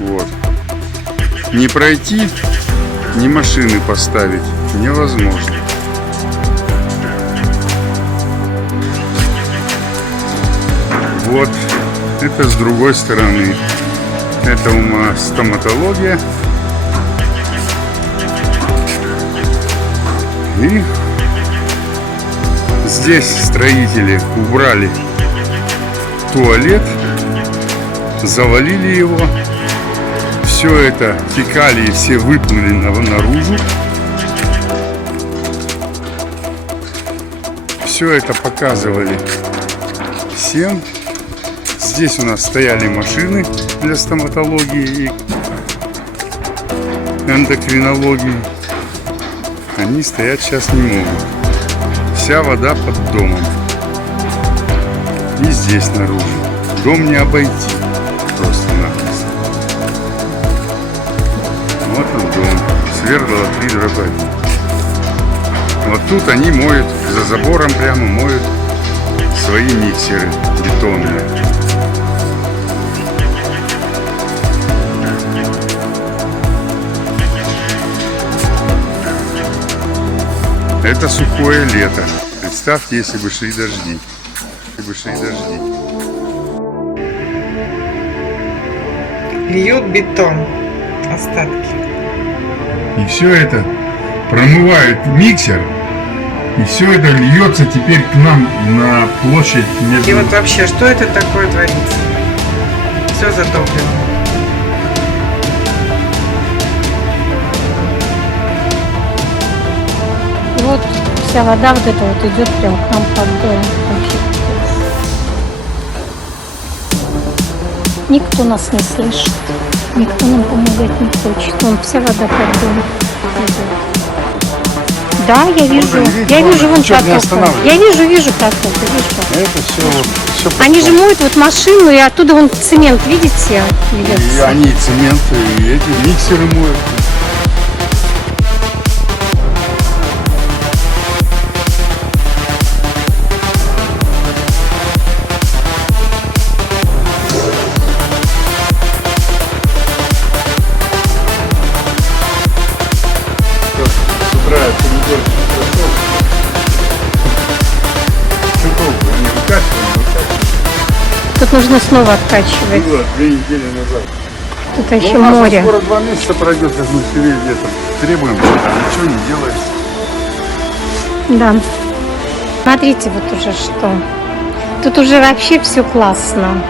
Вот. Не пройти, ни машины поставить невозможно. Вот. Это с другой стороны. Это у нас стоматология. И здесь строители убрали туалет, завалили его. Все это, фекалии все выплыли наружу. Все это показывали всем. Здесь у нас стояли машины для стоматологии и эндокринологии. Они стоять сейчас не могут. Вся вода под домом. И здесь наружу. Дом не обойти просто-напросто. Вот он дом. Свергало 3 дробовика. Вот тут они моют, за забором прямо моют свои миксеры бетонные. Это сухое лето. Представьте, если бы шли дожди. Льют бетон. Остатки. И все это промывает миксер. И все это льется теперь к нам на площадь между... И вот вообще, что это такое творится? Все затоплено. И вот вся вода вот эта вот идет прям к нам под дом. Вообще. Никто нас не слышит. Никто нам помогать не хочет. Вон вся вода под дом идет. Да, я вижу вон проток. Я вижу проток. Это все Они же моют вот машину, и оттуда вон цемент, видите, льется. И они цемент, и эти миксеры моют. Тут нужно снова откачивать. Было 2 недели назад. Тут еще море. Скоро 2 месяца пройдет, как мы все летом требуем, а ничего не делается. Да. Смотрите, вот уже что. Тут уже вообще все классно.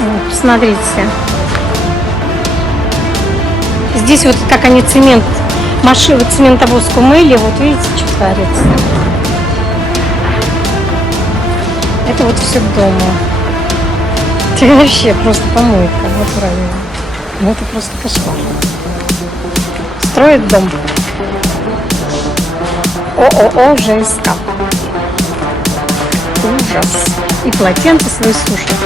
Вот, посмотрите. Здесь вот как они цемент, машину, цементовозку мыли, вот видите, что творится. Это вот все к дому. Это вообще просто помойка, вот правильно. Ну это просто кошмар. Строят дом. ООО ЖСК. Ужас. И полотенце свои сушат.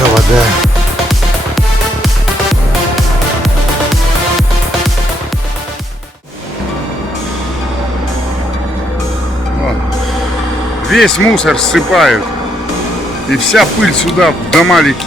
Вода. Весь мусор ссыпают. И вся пыль сюда в дома летит.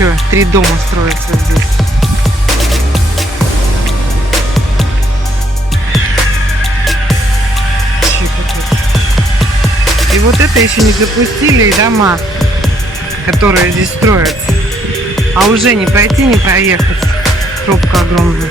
еще 3 дома строятся здесь. И вот это еще не запустили и дома, которые здесь строятся. А уже не пройти, не проехать. Пробка огромная.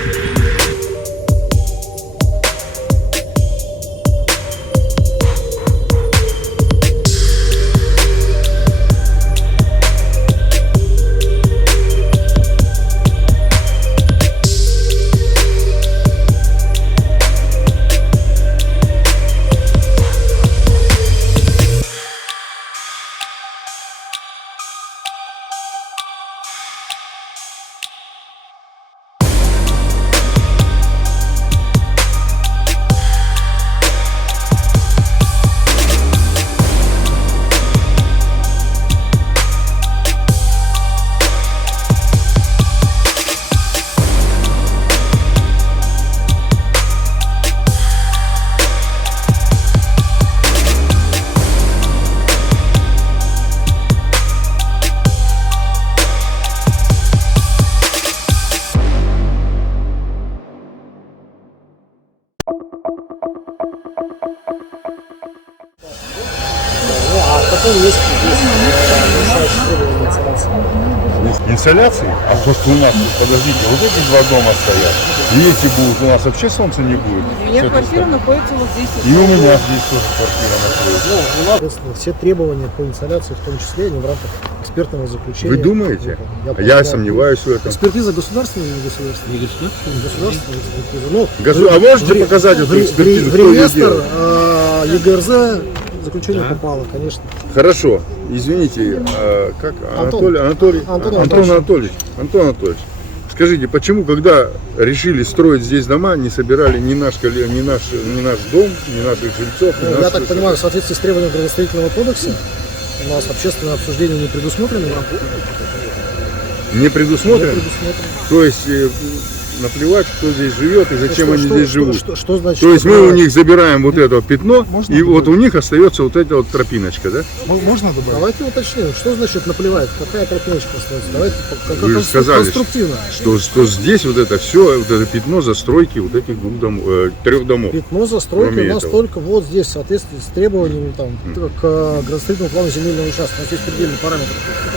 А в каком месте здесь нарушающие требования инсталляции? Инсоляции? А то, что у нас, подождите, вот эти 2 дома стоят. И эти будут, у нас вообще солнца не будет. У меня квартира находится вот здесь. И у меня здесь тоже квартира находится. Ну, у нас все требования по инсталляции, в том числе, они в рамках экспертного заключения. Вы думаете? Я Я полагаю, сомневаюсь в этом. Экспертиза государственная или негосударственная? Государственная экспертиза. Ну, А можете показать эту экспертизу? в Кто её реестр делал? ЕГРЗ заключение попало, конечно. Хорошо, извините, как Антон. Антон Анатольевич, скажите, почему, когда решили строить здесь дома, не собирали ни наш дом, ни наших жильцов? Ни Ну, я нас, так понимаю, в соответствии с требованием градостроительного кодекса у нас общественное обсуждение не предусмотрено. не предусмотрено? Не предусмотрено. То есть наплевать, кто здесь живет и зачем они здесь живут. Что значит? То есть мы у них забираем вот это пятно, Можно и вот добавить? у них остается вот эта вот тропиночка, да? Можно добавить? Давайте уточним, что значит наплевать, какая тропиночка остается. Давайте Вы же сказали, конструктивно. что здесь вот это все, вот это пятно застройки вот этих 3 домов. Пятно застройки Кроме у нас этого. только вот здесь, в соответствии с требованиями к градостроительному плану земельного участка. У нас есть предельный параметр.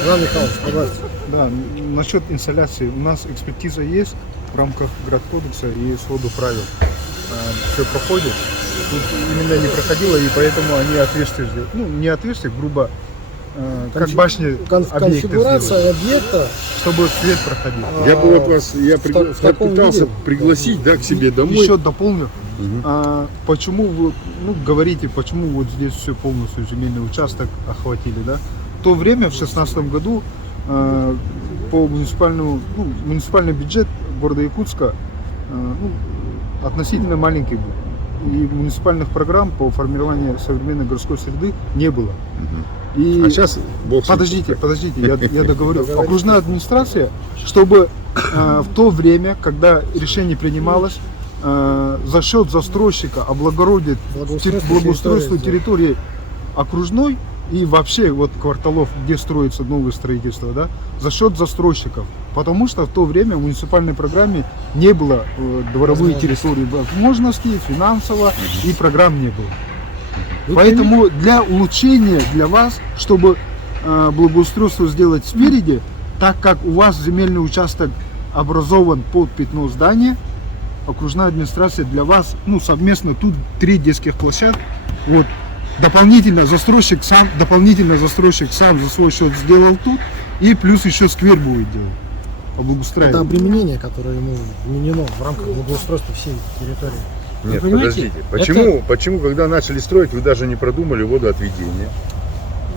Иван Михайлович, добавьте. Да, насчет инсталляции. У нас экспертиза есть в рамках градкодекса и своду правил. Все проходит. Тут именно не проходило, и поэтому они отверстия сделали. Ну, не отверстия, грубо, как башни объекты Конфигурация сделали, объекта. чтобы свет проходил. Я бы вот вас, в таком пытался виде. пригласить, да, к себе домой. Еще дополню. Мгм. Почему вы говорите, почему вот здесь все полностью земельный участок охватили, да? В то время, в 2016 году, по муниципальный бюджет города Якутска относительно маленький был. И муниципальных программ по формированию современной городской среды не было. И А сейчас бог с ним. Подождите, я договорю. Окружная администрация, чтобы в то время, когда решение принималось, за счет застройщика облагородить благоустройство территории окружной и вообще вот кварталов, где строится новое строительство, да, за счет застройщиков. Потому что в то время в муниципальной программе не было дворовые территории возможностей, финансово, и программ не было. Поэтому для улучшения для вас, чтобы благоустройство сделать спереди, так как у вас земельный участок образован под пятно здания, окружная администрация для вас, совместно тут 3 детских площадки, вот, дополнительно застройщик сам за свой счет сделал тут, и плюс еще сквер будет делать, облагоустраивать. Это обременение, которое ему вменено в рамках благоустройства всей территории. Нет, понимаете, подождите. Почему, когда начали строить, вы даже не продумали водоотведение?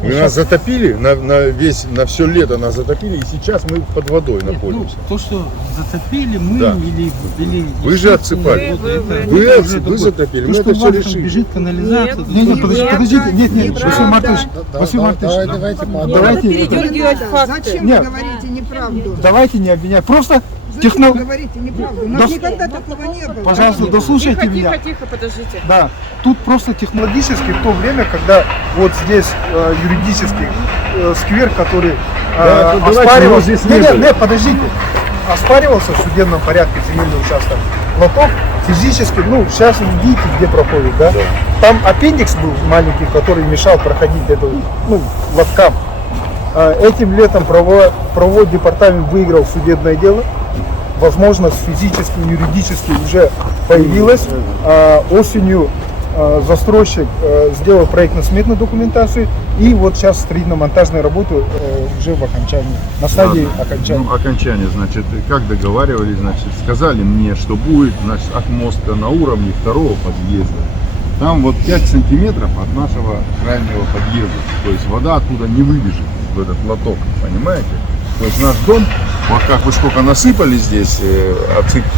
Нас затопили, на все лето нас затопили, и сейчас мы под водой находимся. То, что затопили мы Да. или Вы же отсыпали. Вы затопили, мы это все решили. бежит канализация. Нет, подождите, нет, Василий Мартынович, Давайте давайте, Передергивать факты. Нет. Говорите неправду. давайте не обвинять, просто Техно- говорите неправду. У нас Да. никогда такого не было. Пожалуйста, дослушайте меня. Тихо, подождите. Да, тут просто технологически в то время, когда вот здесь юридический сквер, который оспаривался... Нет, подождите. Оспаривался в судебном порядке земельный участок. Лоток физически, ну, сейчас вы видите, где проходит, да? Там аппендикс был маленький, который мешал проходить эту, ну, лоткам. Этим летом правовой департамент выиграл судебное дело. Возможность физически, юридически уже появилась. Осенью застройщик сделал проектно-сметную документацию, и вот сейчас строительно-монтажные работы уже в окончании, на стадии окончания. Ну, окончание, значит, как договаривались, значит, сказали мне, что будет, значит, отмостка на уровне второго подъезда. Там вот 5 сантиметров от нашего крайнего подъезда, то есть вода оттуда не выбежит в этот лоток, понимаете? То есть наш дом, вот как вы сколько насыпали здесь оцыпки,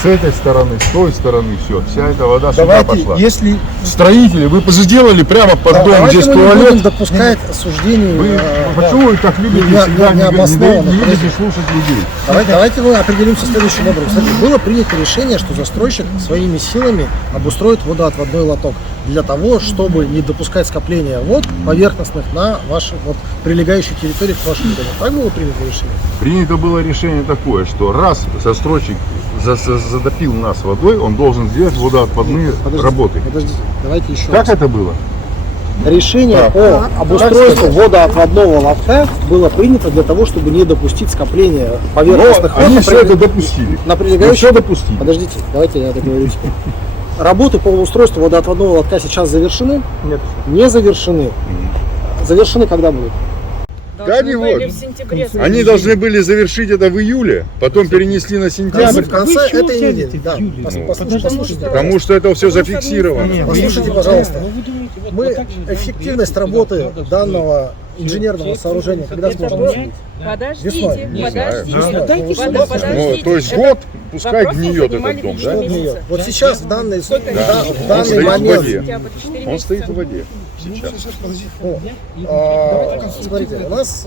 с этой стороны, с той стороны, все, вся эта вода сюда Давайте, пошла. если Строители, вы сделали прямо под дом, давайте здесь мы не будем туалет. допускать суждений. Вы почему вы так любите всегда не любите слушать людей? Давайте мы определимся следующим образом. Кстати, было принято решение, что застройщик своими силами обустроит водоотводной лоток для того, чтобы не допускать скопления вод поверхностных на вашей вот, прилегающей территории к вашему дому. Так было принято решение? Принято было решение такое, что раз застройщик затопил нас водой, он должен сделать водоотводные работы. Подождите, давайте еще Как раз. это было? Решение по обустройству водоотводного лотка было принято для того, чтобы не допустить скопления поверхностных вод Они на все это допустили. на Они прилегающей... все допустили. Подождите, давайте я договорю теперь. Работы по устройству водоотводного лотка сейчас завершены? Нет. Не завершены. Завершены когда будут? Да, не вот. Они должны были завершить это в июле, потом перенесли на сентябрь, В конце Вы чего этой тянете недели. в Да. июле? Послушайте, потому что это все зафиксировано. Послушайте, пожалуйста. Ну, вы думаете, вот Мы так же эффективность сделать, работы надо данного инженерного сооружения когда сможем оценить? Подождите, Весной. подождите. Дайте Подождите. Ну, то есть год, пускай Вопрос мы гниет поднимали этот дом, в да? июне. Нет. Вот сейчас в данный, Он данный стоит в момент. воде. Он стоит в воде сейчас. Смотрите, у нас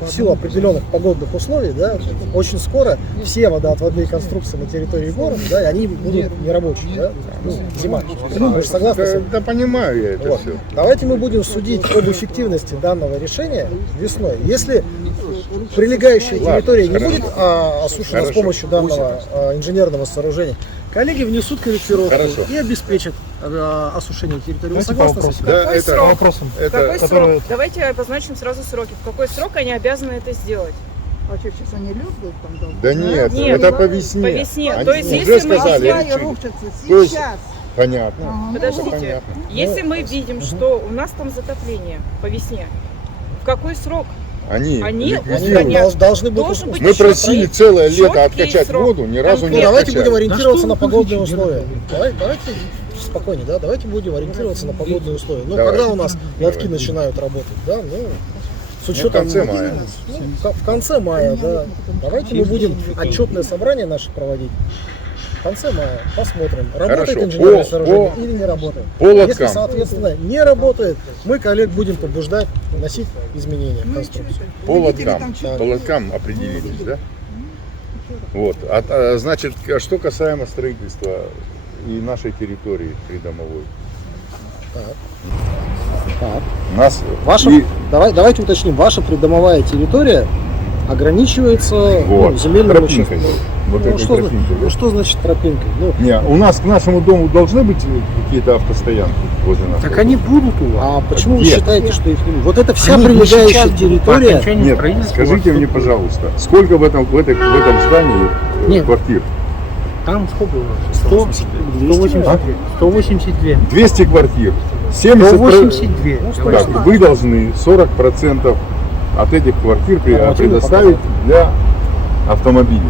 в силу определенных погодных условий, да, очень скоро все водоотводные конструкции на территории города, да, и они будут нерабочие, да, зима. Вы же согласны с этим? Да понимаю я это Вот. все. Давайте мы будем судить об эффективности данного решения весной. Если прилегающая территория не будет осушена с помощью данного инженерного сооружения, коллеги внесут корректировку Хорошо. и обеспечат осушение территории. Вы согласны с этим? Да, это вопросом. В какой срок? Давайте обозначим сразу сроки. В какой срок они обязаны это сделать? А что, сейчас они лед будут там долго? Да нет, Нет, это по весне. по весне. Они То есть, уже если мы сказали, видим- решили. рушатся То есть- сейчас. Понятно. Подождите, понятно. если мы видим, что у нас там затопление по весне, в какой срок? Они Они ликвидируют. Должны быть Должен быть Мы четкий- просили целое лето четкий откачать срок. воду, ни разу не Конкретно. Давайте будем откачали. ориентироваться на Да что вы погодные кричите, условия. Давайте спокойнее, да? Давайте будем ориентироваться на погодные условия. Ну, Давай. когда у нас лотки начинают работать, да? Ну, с в учетом... конце мая. В конце мая, да. Давайте мы будем отчетное собрание наше проводить. В конце мая посмотрим, работает Хорошо. инженерное По- сооружение по- или не работает. по Если, лоткам. соответственно, не работает, мы коллег будем побуждать вносить изменения в конструкцию. По лоткам определились, да? Вот. Значит, что касаемо строительства и нашей территории придомовой. Так. Нас Ваша, и- давайте уточним, ваша придомовая территория ограничивается Вот, земельным тропинкой. участком. Вот Ну, этой что, тропинкой, да? что значит тропинкой? Ну, Не, у нас к нашему дому должны быть какие-то автостоянки возле нас. Так они будут у вас. а почему вы Где? считаете, что их не будет? Вот это вся Они прилегающая сейчас будут по территория. окончанию Нет, строительства скажите у вас мне, тут пожалуйста, сколько в этом здании Нет. квартир? Там сколько у вас? 182. 182. 200 квартир. 70 182. Так, вы должны 40% от этих квартир предоставить для автомобилей.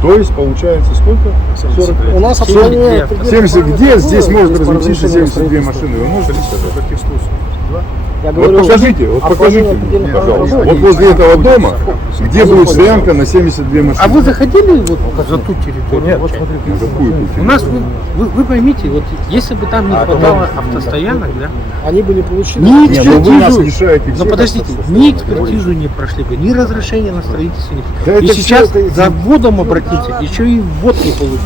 То есть получается сколько? 40. У нас 72. обслуживание 70 где? Здесь может разместиться разместиться 72 машины. Вы можете сказать? Я Вот покажите, мне, пожалуйста. Вот возле этого дома, где будет стоянка на 72 машины. А вы заходили вот за ту территорию? Нет, вот смотрите. На какую тут? У нас, вы поймите, вот если бы там не хватало автостоянок, да, Они бы не получили. ни Нет, но вы нас экспертизу, лишаете но всех подождите, автостоянок. ни экспертизу не прошли бы, ни разрешения на строительство, ни... Да И это сейчас всё это- за вводом обратите, еще и ввод не получили.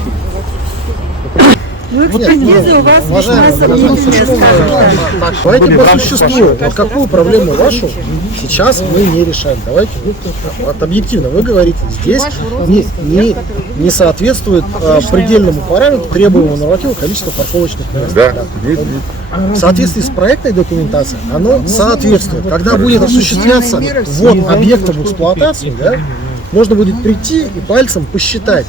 Ну, экспертиза у вас Уважаемые весьма граждане, сомнительная, почему скажем так. так? Давайте по существу. Вот какую проблему вашу сейчас мы не решаем. Давайте вот объективно. Вы говорите, здесь не соответствует предельному параметру требуемого норматива количества парковочных мест. Да. Нет, В соответствии с проектной документацией оно соответствует. Когда будет осуществляться ввод объекта в эксплуатацию, да, можно будет прийти и пальцем посчитать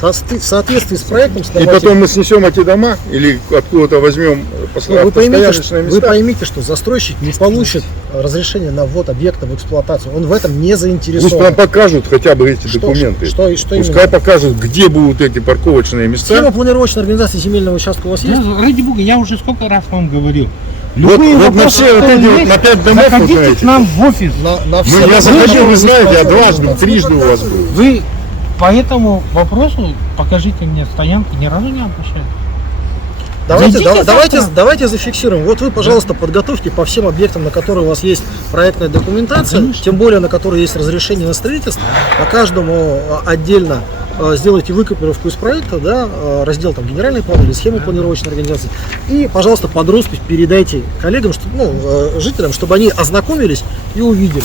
в соответствии с проектом. С И потом мы снесем эти дома или откуда-то возьмем вы поймите, автостояночные вы места. поймите, что застройщик не получит разрешение на ввод объекта в эксплуатацию. Он в этом не Пусть нам заинтересован. покажут хотя бы эти Что- документы. что Пускай именно? покажут, где будут эти парковочные места. Схема планировочной организации земельного участка у вас есть? Да, ради бога, я уже сколько раз вам говорил. Вот, Любые вот на вопросы, все вот которые эти вот, есть, на 5 домов, вот заходите знаете. к нам в офис. На все Я заходил, вы знаете, я вопросы. дважды, трижды у вас был. Вы по этому вопросу покажите мне стоянки, ни разу не обращались. Давайте зафиксируем. Вот вы, пожалуйста, подготовьте по всем объектам, на которые у вас есть проектная документация, тем более на которые есть разрешение на строительство, по каждому отдельно сделайте выкопировку из проекта, да, раздел там генеральный план или схему планировочной организации, и, пожалуйста, под роспись передайте коллегам, жителям, чтобы они ознакомились и увидели.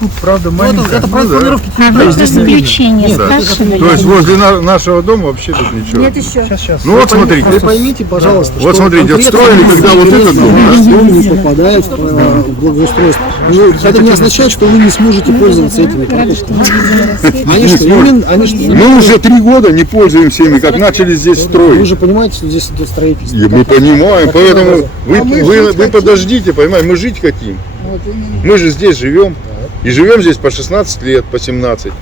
Тут, правда, Ну, маленькая. это проект планировки. А вы здесь не видно. заключение Нет, спрашивали? То есть возле нашего дома вообще тут ничего. Нет еще. Сейчас. Ну вот смотрите. Вы поймите, пожалуйста, Вот что смотрите, конкретно отстроили, когда вот этот дом, да? дом не попадает в благоустройство. Ну, это не означает, что вы не сможете пользоваться этими парковками. Они что, Мы уже 3 года не пользуемся ими, как начали здесь вы строить. же понимаете, что здесь идет строительство. И мы понимаем, Как поэтому образом? вы подождите, понимаете, мы жить хотим. Вот именно. Мы же здесь живем. И живем здесь по 16 лет, по 17. Я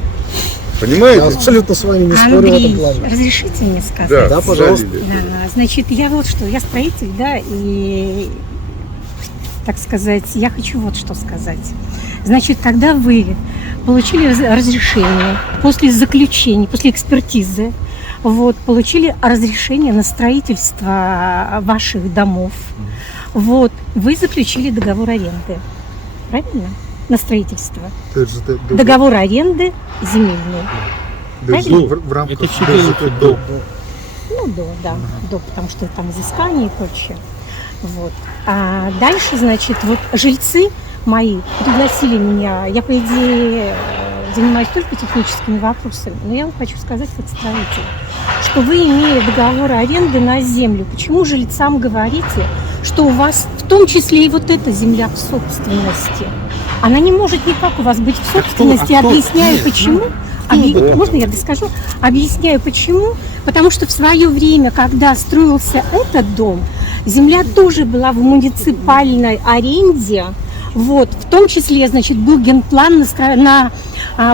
Понимаете? абсолютно с вами не спорю в этом Андрей, плане. разрешите мне сказать? Да, пожалуйста. жаль. Да, значит, я вот что, я строитель, да, и, так сказать, я хочу вот что сказать. Значит, когда вы получили разрешение после заключения, после экспертизы, вот, получили разрешение на строительство ваших домов, вот, вы заключили договор аренды, правильно? На строительство. Договор аренды земельный. Правильно? В рамках Это считается до. Ну, да, потому что там изыскание и прочее. Вот. А дальше, значит, вот жильцы мои пригласили меня, я, по идее, занимаюсь только техническими вопросами, но я вам хочу сказать, как строитель, что вы, имея договор аренды на землю, почему жильцам говорите, что у вас в том числе и вот эта земля в собственности? Она не может никак у вас быть в собственности, объясняю почему. Можно я доскажу? Объясняю почему. Потому что в свое время, когда строился этот дом, земля тоже была в муниципальной аренде. Вот, в том числе, значит, был генплан на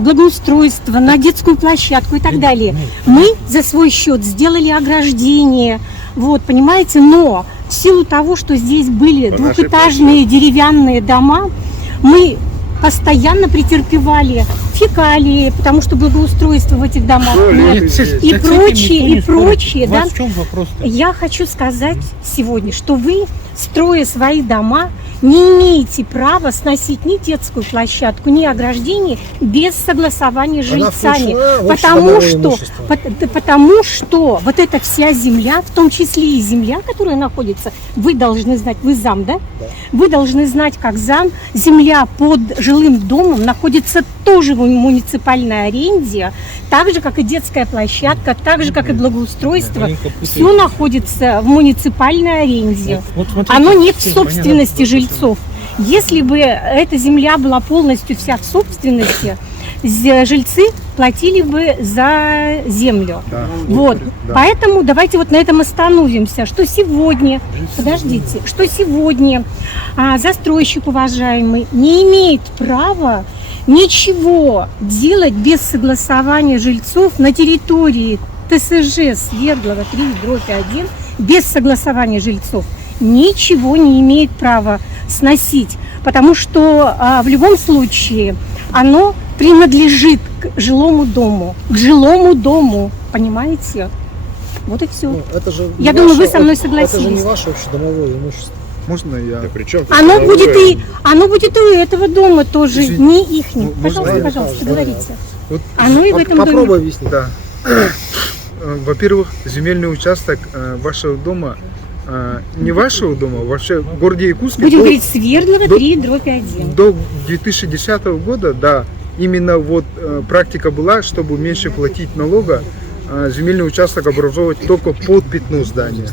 благоустройство, на детскую площадку и так далее. Мы за свой счет сделали ограждение, вот, понимаете, но в силу того, что здесь были двухэтажные деревянные дома, мы постоянно претерпевали фекалии, потому что благоустройство в этих домах и прочее, да. В чем вопрос-то? Я хочу сказать сегодня, что вы, строя свои дома, не имеете права сносить ни детскую площадку, ни ограждение без согласования с жильцами. Потому что вот эта вся земля, в том числе и земля, которая находится, вы должны знать, вы зам, да? Вы должны знать, как зам, земля под жилым домом находится тоже в муниципальной аренде, так же, как и детская площадка, так же, как и благоустройство. Все находится в муниципальной аренде. Оно не в собственности жильцов. Если бы эта земля была полностью вся в собственности, жильцы платили бы за землю. Вот. Поэтому давайте вот на этом остановимся. Что сегодня, подождите, что сегодня застройщик уважаемый не имеет права ничего делать без согласования жильцов на территории ТСЖ Свердлова 3/1 без согласования жильцов ничего не имеет права сносить, потому что в любом случае оно принадлежит к жилому дому, понимаете? Вот и все. Ну, это же не Я думаю, вы ваше- со мной Это же не согласились. ваше общедомовое имущество. Можно я? Оно будет и у этого дома тоже, не ихним. Ну, можно Пожалуйста, я? пожалуйста, говорите. Вот, Оно и в этом Попробуй доме. объяснить. да. Во-первых, земельный участок вашего дома, не вашего дома, вообще в городе Якутске Будем говорить Свердлова 3/1. до 2010 года, да, именно вот практика была, чтобы меньше платить налога, земельный участок образовывать только под пятно здания.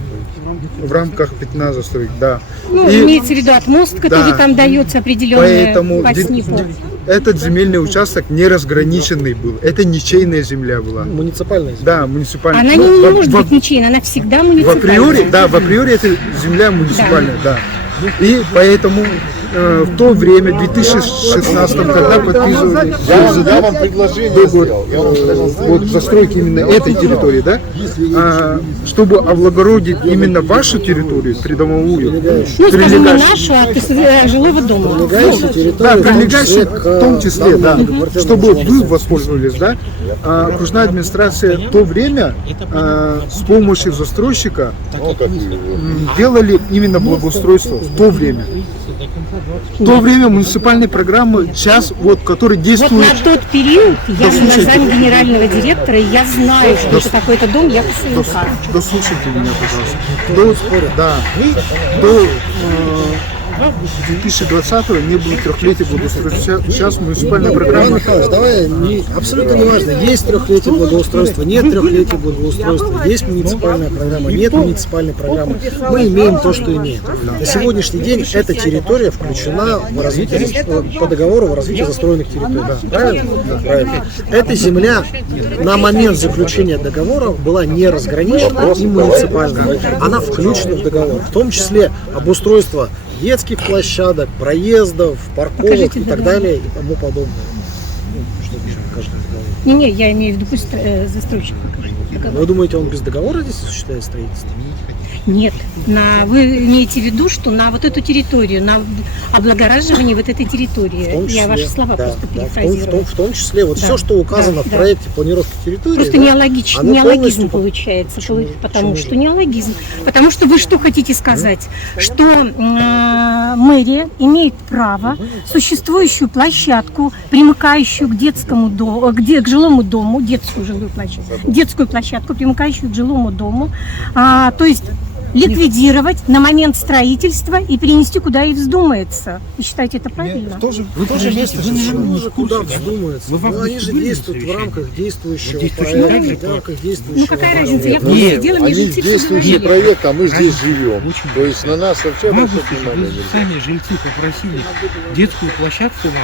В рамках пятна застроить, да. Ну, И имеется в виду отмостка, тоже Да. там дается определенная поэтому по СНИПу. этот земельный участок не разграниченный был. Это ничейная земля была. Муниципальная земля. Да, муниципальная. Она Ну, не может быть ничейной, она всегда в муниципальная. априори, да, в априори это земля муниципальная, да. И поэтому в то время, в 2016, когда подписывали Я вам предложение договор сделал. Я вам предложил вот застройки именно этой территории, да, чтобы облагородить именно вашу территорию, придомовую, Ну, скажем, не прилегающую- нашу, а жилого дома. Прилегающая территория, да, в том прилегающие, числе к в том числе, да, данному многоквартирному чтобы жилому вы воспользовались, да, окружная администрация в то время с помощью застройщика делали именно благоустройство в то время. В то время муниципальные программы, сейчас, вот, которые Вот действуют, на тот период я слушайте. была зам генерального директора, и я знаю, что это такой-то дом, я посылка. дослушайте меня, пожалуйста, до 2020 не было трехлетия благоустройства. Сейчас муниципальная Иван программа. Михайлович, давай, абсолютно не важно, есть трехлетие благоустройства, нет трехлетия благоустройства, есть муниципальная программа, нет муниципальной программы. Мы имеем то, что имеем. На сегодняшний день эта территория включена в развитие, по договору в развитие застроенных территорий. Да, правильно? Да, правильно. Эта земля на момент заключения договора была не разграничена и муниципальная. Она включена в договор, в том числе обустройство детских площадок, проездов, парковок Покажите и так договор. далее и тому подобное. Ну, что еще покажете договор? Не, я имею в виду, пусть застройщик покажет. Вы думаете, он без договора здесь осуществляет строительство? Нет, вы имеете в виду, что на вот эту территорию, на облагораживание вот этой В том территории, числе, я ваши слова да, просто да, перефразирую. в том числе, вот Да, все, что указано да, в проекте планировки территории, Просто да, неологично, оно неологизм полностью получается. Почему? Потому Почему что же? неологизм. Потому что вы что хотите сказать? Что мэрия имеет право существующую площадку, примыкающую к детскому дому, к жилому дому, детскую жилую площадку, детскую площадку, примыкающую к жилому дому, то есть ликвидировать на момент строительства и перенести куда ей вздумается. Вы считаете это правильно? в то же место, же куда вздумается. Ну, они же действуют в рамках действующего проекта, в рамках действующего Ну какая разница? Я договора. просто сидела, мне Они жильцы все действующий говорили. проект, а мы здесь живем. То есть на нас вообще Могут обращать ли внимание вы нельзя. сами жильцы попросили детскую площадку нам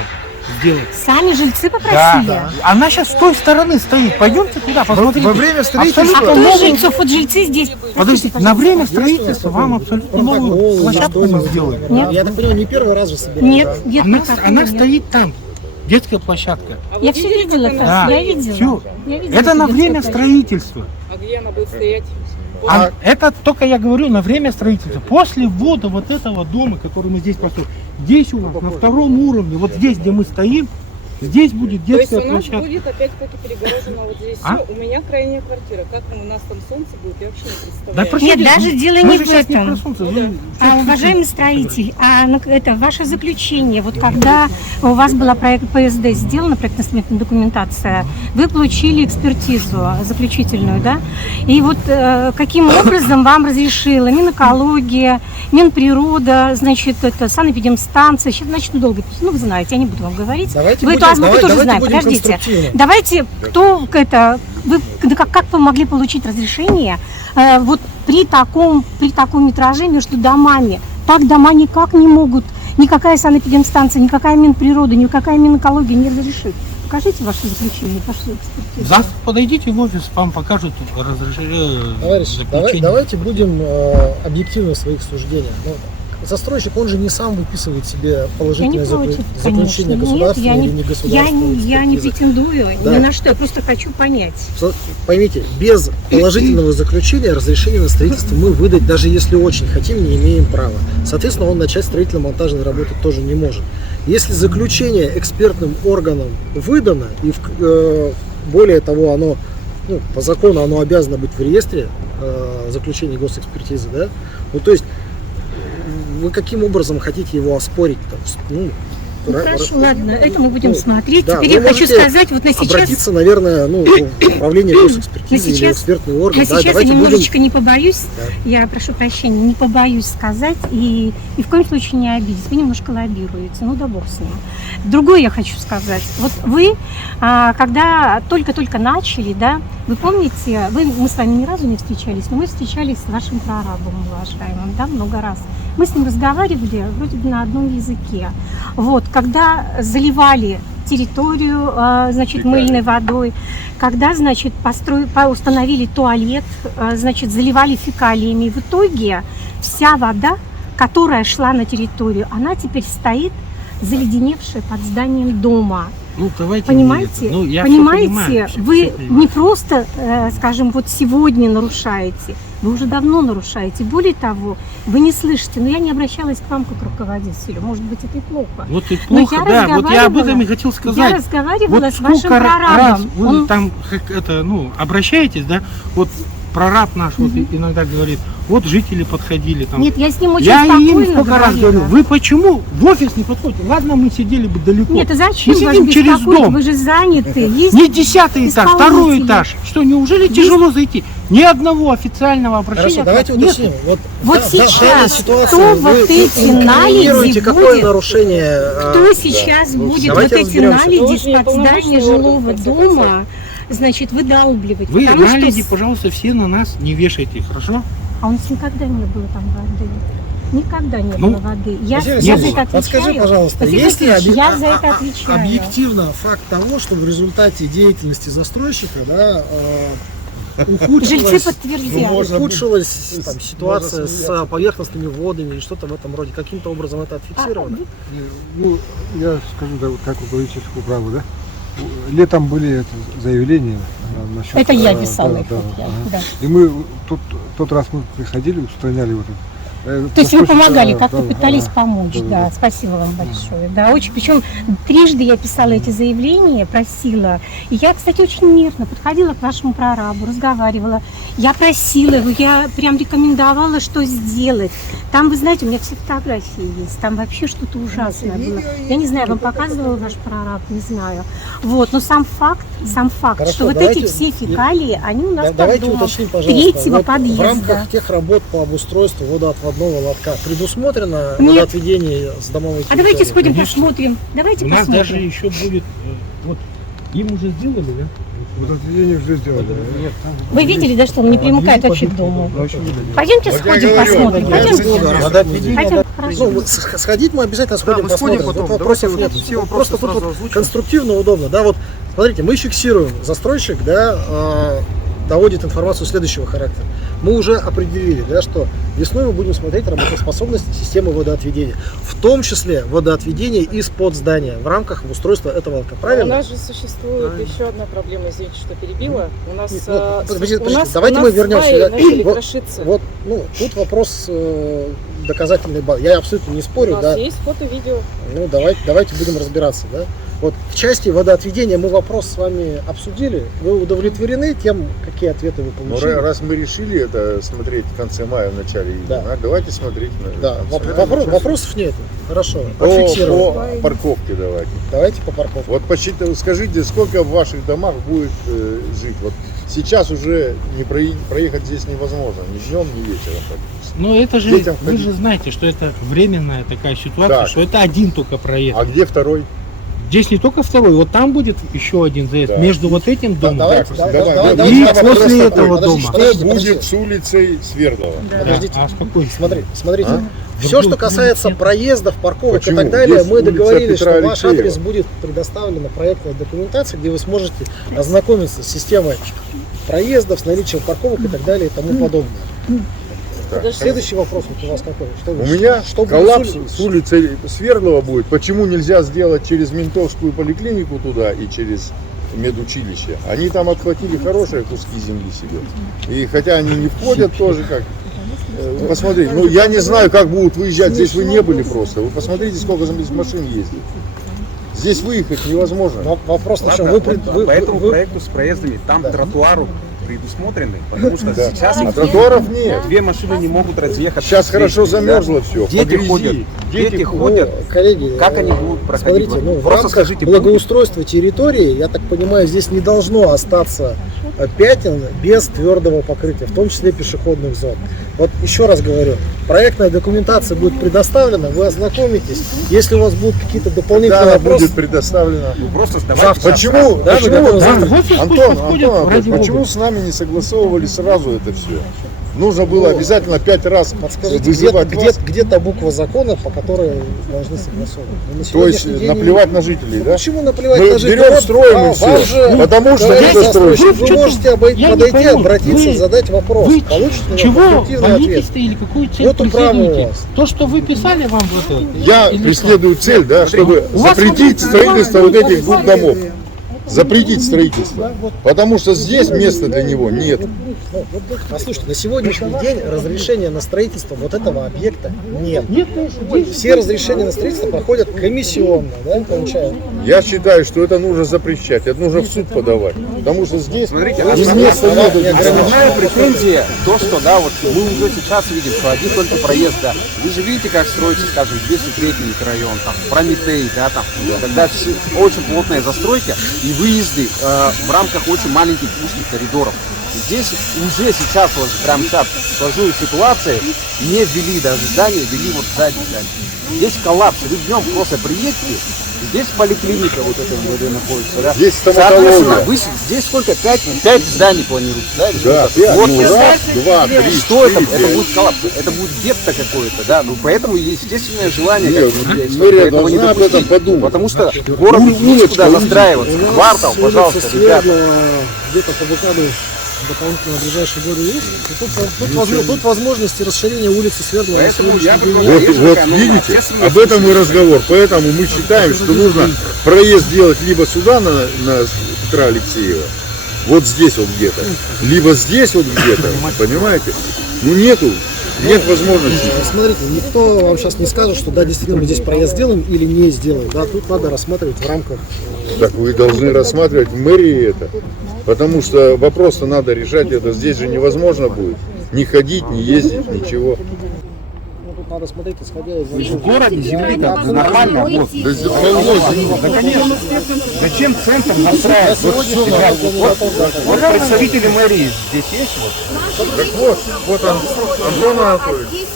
сделать? Сами жильцы Да, попросили. да. Она сейчас с той стороны стоит. Пойдемте туда, посмотрите. Во время А строительства кто из жильцов? Вот жильцы здесь. Подождите, на время строительства вам абсолютно новую Протокол, площадку что мы ли? сделаем. Нет. Я так понимаю, не первый раз же собираем. Нет, нет, Она, пока она нет. стоит там, детская площадка. А Я вы все видели, видела, как Тась, Да. я видела. Всё. Я видела Это на эту время детскую строительства. А где она будет стоять? А это только я говорю на время строительства. После ввода вот этого дома, который мы здесь построили, здесь у нас на втором уровне, вот здесь, где мы стоим, здесь будет То есть детская у нас площадка. будет опять-таки перегорожено вот здесь А? все. У меня крайняя квартира. Как у нас там солнце будет, я вообще не Да представляю. про Нет, что даже здесь? дело Мы не же в сейчас не этом. про солнце, вы- Уважаемый строитель, это ваше заключение, вот когда у вас была проект ПСД сделана, проектно-сметная документация, вы получили экспертизу заключительную, да? И вот каким образом вам разрешила Минэкология, Минприрода, значит, это санэпидемстанция, сейчас начну долго, ну вы знаете, я не буду вам говорить. Давайте Вы будем, эту азбуку тоже давайте знаете, будем подождите. конструктивно. Давайте, как вы могли получить разрешение вот при таком метраже между домами? Так дома никак не могут, никакая санэпидемстанция, никакая Минприрода, никакая Минэкология не разрешит. Покажите ваше заключение, вашу экспертизу. Завтра подойдите в офис, вам покажут разрешение. Товарищи, давайте будем объективны в своих суждениях. Ну, застройщик, он же не сам выписывает себе положительное против, заключение конечно. государственное Нет, или не я государственное. не претендую Да. ни на что, я просто хочу понять. Поймите, без положительного заключения разрешение на строительство мы выдать, даже если очень хотим, не имеем права. Соответственно, он начать строительно-монтажные работы тоже не может. Если заключение экспертным органом выдано, и более того, оно, ну, по закону оно обязано быть в реестре заключения госэкспертизы, да? Ну, то есть вы каким образом хотите его оспорить? Там, ну, Хорошо, ладно, это мы будем смотреть. Да, Теперь я вы хочу можете сказать, вот на сейчас... обратиться, наверное, ну, в управление госэкспертизы или экспертный орган. Но Да, сейчас я давайте немножечко не побоюсь, Да. я прошу прощения, не побоюсь сказать и в коем случае не обидеть. Вы немножко лоббируете, ну да бог с ним. Другое я хочу сказать. Вот вы, когда только-только начали, да, вы помните, мы с вами ни разу не встречались, но мы встречались с вашим прорабом уважаемым, да, много раз. Мы с ним разговаривали вроде бы на одном языке. Вот, когда заливали территорию, значит, мыльной водой, когда, значит, установили туалет, значит, заливали фекалиями. В итоге вся вода, которая шла на территорию, она теперь стоит заледеневшая под зданием дома. Ну, давайте Понимаете? Ну, я Понимаете, всё вы понимаю. не просто, скажем, вот сегодня нарушаете, вы уже давно нарушаете. Более того, вы не слышите, но я не обращалась к вам как к руководителю, может быть, это и плохо. Вот и Но плохо, я да, вот я об этом разговаривала- и хотел Я сказать. разговаривала Вот с вашим сколько раз прорабом. вы Он- там обращаетесь, да, вот прораб наш вот иногда говорит, вот жители подходили там. Нет, я с ним очень Я спокойно им сколько раз говорила. говорю, вы почему в офис не подходите? Ладно, мы сидели бы далеко. Нет, а зачем Мы вас сидим через беспокоить? дом. Вы же заняты. Есть Не 10-й этаж, второй исполнители. этаж. Что, неужели тяжело зайти? Ни одного официального обращения. Хорошо, давайте нет. уточним. Вот сейчас данной ситуации кто вы вот эти инкриминируете наледи какое будет? нарушение? Кто сейчас будет вот Давайте эти разберемся. наледи Должен под здание полномочный жилого орган, в конце дома, значит, выдалбливать? Вы Потому что наледи, пожалуйста, все на нас не вешайте, хорошо? А у нас никогда не было там воды. Никогда не Ну, было воды. Я Василий за Васильевич, это отвечаю. подскажи, пожалуйста, Василий есть ли Васильевич, я за это отвечаю. объективно факт того, что в результате деятельности застройщика, да, Жильцы подтвердят. ухудшилась там, ситуация с поверхностными водами или что-то в этом роде? Каким-то образом это отфиксировано? Ну, я скажу, да, вот как руководитель управы, да? Летом были заявления насчет... Это я писала да, их, да, вот я, ага. да. И мы тот раз мы приходили, устраняли вот это. То есть вы помогали, Да, как-то да, пытались ага. помочь, Да, да. да. Спасибо вам большое. Да, очень. Причем трижды я писала эти заявления, просила. И я, кстати, очень нервно подходила к вашему прорабу, разговаривала. Я просила его, я прям рекомендовала, что сделать. Там, вы знаете, у меня все фотографии есть. Там вообще что-то ужасное было. Я не знаю, вам показывал ваш прораб, не знаю. Вот, но сам факт, Хорошо, что вот давайте- эти все фекалии, они у нас под Давайте домом. уточним, пожалуйста, Третьего вот в подъезда. рамках тех работ по обустройству водоотводного лотка предусмотрено Нет. водоотведение с домовой А давайте территории? сходим, Конечно. посмотрим. Давайте У нас посмотрим. даже еще будет, вот, им уже сделали, да? Вот отведение уже сделали. Нет, Вы видели, да, что он не примыкает вообще к дому? Пойдемте сходим, говорю, посмотрим. я Пойдемте. Водоотведение. Пойдем, Ну, вот сходить мы обязательно сходим, мы сходим посмотрим. потом. Тут вопросов Давайте нет. все вопросы Просто тут сразу вот озвучим. конструктивно удобно. Да, вот смотрите, мы фиксируем, застройщик, да, доводит информацию следующего характера. Мы уже определили, да, что весной мы будем смотреть работоспособность системы водоотведения, в том числе водоотведение из-под здания в рамках устройства этого лотка. У Правильно? нас же существует еще одна проблема, извините, что перебила. У нас, Ну, подождите, у нас, давайте у мы нас вернемся. сваи Да. начали Вот, крошиться. вот, ну, тут вопрос доказательной базы. Я абсолютно не У спорю, нас да. есть фото-видео. Ну, давайте будем разбираться, да. Вот в части водоотведения мы вопрос с вами обсудили. Вы удовлетворены тем, какие ответы вы Ну, получили? раз мы решили это смотреть в конце мая, в начале июня, Да. давайте смотреть. Да, в конце. вопросов нет. Хорошо, По отфиксируем. парковке давайте. Давайте по парковке. Вот скажите, сколько в ваших домах будет жить? Вот сейчас уже не проехать здесь невозможно, ни днем, ни вечером. практически. Но это же, Детям вы ходить. же знаете, что это временная такая ситуация, Да. что это один только проезд. А где второй? Здесь не только второй, вот там будет еще один заезд, Да. между вот этим домом. Давайте, давай, давайте, давай, И вопрос после такой. этого Подождите, дома. подождите, Что подождите. будет с улицей Свердлова? Да. Подождите. А с какой? Смотрите. А? Все, что Будет касается приоритет. проездов, парковок Почему? и так далее, Есть мы улица договорились, Петра что ваш Алексеева. адрес будет предоставлена проектная документация, где вы сможете ознакомиться с системой проездов, с наличием парковок и так далее и тому подобное. Так. Следующий вопрос вот у вас какой? Что вы- У меня что вы коллапс с с улицы Свердлова будет. Почему нельзя сделать через ментовскую поликлинику туда и через медучилище? Они там отхватили хорошие куски земли себе. И хотя они не входят тоже как... Посмотрите, ну я не знаю, как будут выезжать. Здесь вы не были просто. Вы посмотрите, сколько здесь машин ездит. Здесь выехать невозможно. Вопрос в чем? Ладно, Вы- по этому вы- проекту с проездами там тротуару предусмотрены, потому что Да. сейчас А тротуаров нет. две машины не могут разъехать. Сейчас хорошо замерзло все. Дети ходят, дети ходят. Коллеги, Как они будут проходить? Смотрите, ну, в Просто рамках скажите, благоустройства территории, я так понимаю, здесь не должно остаться пятен без твердого покрытия, в том числе пешеходных зон. Вот еще раз говорю, проектная документация будет предоставлена, вы ознакомитесь. Если у вас будут какие-то дополнительные Когда вопросы, будет предоставлено? вы просто сдавайте. Почему, Да, почему, вы готовы? Вот пусть Антон, подходят, Антон, ради почему бога. с нами не согласовывали сразу это все? Нужно было обязательно 5 раз подскажите, вызывать вас. где та буква закона, по которой должны согласовывать? На То есть сегодняшний день наплевать на жителей, да? Почему наплевать Мы на жителей? берем, Вот, строим и вам все. же Потому что говорит это застройщик, стройщик. вы можете Я не подойти, пойму, обратиться, вы- задать вопрос. Вы Получите на него чего конструктивный ответ. боитесь-то или какую цель Вот и право у преследуете? вас. То, что вы писали вам вот это? Я Или преследую цель, да, чтобы У вас запретить вот строительство вот этих двух вот домов. Запретить строительство. Потому что здесь места для него нет. Послушайте, на сегодняшний день разрешения на строительство вот этого объекта нет. что? Нет, конечно. Все разрешения на строительство проходят комиссионно, да, получают. Я считаю, что это нужно запрещать, это нужно в суд подавать. Потому что здесь Смотрите, ни основная- места нету. Основная претензия, то, что, да, вот мы уже сейчас видим, что один только проезд, да. Вы же видите, как строится, скажем, 203-й микрорайон, там, Прометей, да, там, когда очень плотная застройка и выезды в рамках очень маленьких узких коридоров. И здесь уже сейчас, вот прямо сейчас сложилась ситуация, не ввели даже здание, ввели вот сзади здание. Здесь коллапс, вы днем просто приедете, здесь поликлиника вот эта МВД находится, да? Здесь Соответственно, стоматология. вы здесь сколько? 5 зданий планируете, да? или Да, сколько? 5, Вот, ну, раз, два, три, что это? 4, Это будет коллапс, это будет гетто какое-то, да? Ну, поэтому есть естественное желание, Нет, как бы, здесь, мэрия этого не должна об этом допустить. подумать. Потому что город не будет туда застраиваться. Квартал, пожалуйста, ребята. Где-то по блокаду дополнительно в ближайшие годы есть. И тут возможности расширения улицы Свердлова на Поэтому сегодняшний я день предлагаю, нет. Вот, если вот оно на видите, общественной об этом и разговор. Поэтому мы считаем, что нужно проезд делать либо сюда, на Петра Алексеева, вот здесь вот где-то, либо здесь вот где-то, понимаете? Ну нет возможности. Смотрите, никто вам сейчас не скажет, что да, действительно мы здесь проезд сделаем или не сделаем. Да, тут надо рассматривать в рамках. Так вы должны рассматривать в мэрии это, потому что вопрос-то надо решать, это здесь же невозможно будет. Не ходить, не ездить, ничего. Ну, тут надо смотреть, исходя из В городе земли как бы нормально. Вот. Да здесь полно. Да, конечно. Зачем центр настраивать? Вот, ребят, вот представители мэрии здесь есть? Вот. Так вот Антон Анатольевич,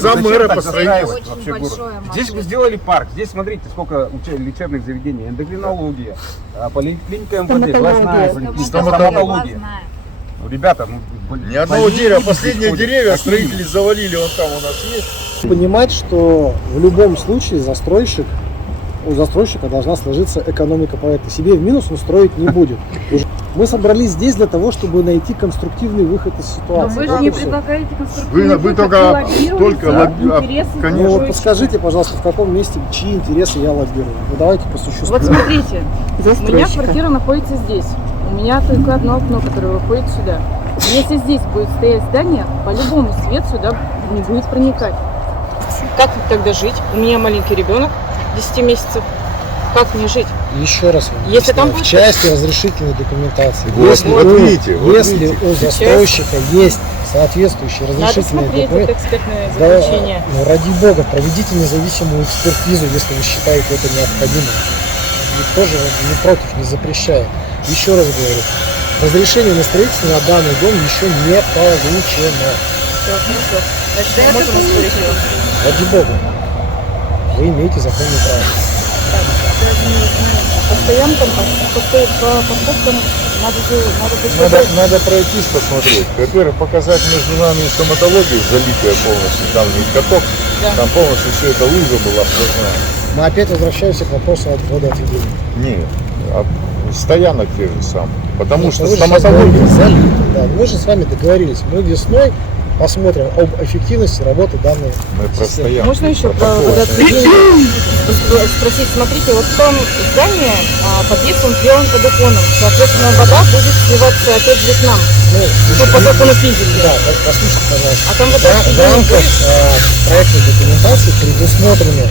зам мэра по строительству. Вообще город. Здесь бы сделали парк. Здесь смотрите, сколько лечебных заведений. Эндокринология, поликлиника МВД, глазная поликлиника, стоматология. Ну, ребята, ну, Ни одного дерева. Последние деревья строители завалили, вон там у нас есть. Понимать, что в любом случае у застройщика должна сложиться экономика проекта. Себе в минус он строить не будет. Мы собрались здесь для того, чтобы найти конструктивный выход из ситуации. Вы же Вот не и всё. предлагаете конструктивный Вы выход, только интересы Ну конечно. вот подскажите, пожалуйста, в каком месте, чьи интересы я лоббирую? Ну давайте по существу. Вот смотрите, у меня квартира находится здесь. У меня только одно окно, которое выходит сюда. Если здесь будет стоять здание, по-любому свет сюда не будет проникать. Как тогда жить? У меня маленький ребенок, 10 месяцев. Как мне жить? Еще раз вам Если объясняю. там в будет- части разрешительной документации, Вот, если, вот у, видите, вот если видите. у застройщика есть соответствующие Надо разрешительные смотреть это документы, экспертное да, заключение. ну, ради бога, проведите независимую экспертизу, если вы считаете это необходимым. Никто же не против, не запрещает. Еще раз говорю, разрешение на строительство на данный дом еще не получено. Всё, хорошо. Значит, мы можем оспорить его. Ради бога, вы имеете законное право. По стоянкам, по парковкам Надо пройтись, посмотреть. Во-первых, показать между нами и стоматологию, залитая полностью, там ведь каток, Да. там полностью все это лужа была сплошная. Мы опять возвращаемся к вопросу от водоотведения. Нет, стоянок те же самые. Потому что Вы же стоматология... сейчас говорите, залито, да. Мы же с вами договорились. Мы весной посмотрим об эффективности работы данной Мы про системы. стоянку. Можно еще про водоотведение спросить? Смотрите, вот в том здании подъезд он сделан под уклоном. Соответственно, вода будет сливаться опять же к нам. Ну, по закону физики. Да, послушайте, пожалуйста. А там В водоотведение рамках будет? проектной документации предусмотрены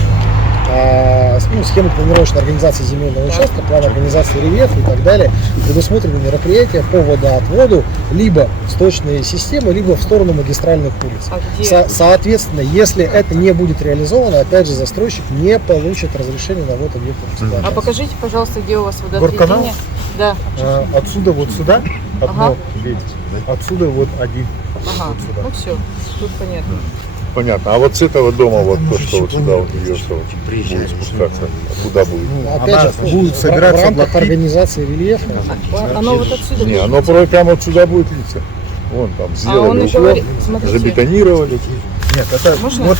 схемы планировочной организации земельного участка, план организации рельефа и так далее. Предусмотрены мероприятия по водоотводу либо в сточные системы, либо в сторону магистральных улиц. А где? Соответственно, если это не будет реализовано, опять же, застройщик не получит разрешение на ввод объектов А эксплуатации. покажите, пожалуйста, где у вас Горканал? водоотведение? Да. Отсюда вот сюда одно, Ага. видите, отсюда вот один. Ага. Ну все, тут понятно. Понятно. А вот с этого дома, вот то, что вот сюда вот идет, что будет спускаться, куда будет? Опять же, будет в собираться рамках блоки. организации рельефа. Оно вот отсюда. Не, оно прямо вот сюда будет литься. Вон там он сделали еще уклон, говорит, смотрите. забетонировали. Нет, это Можно? вот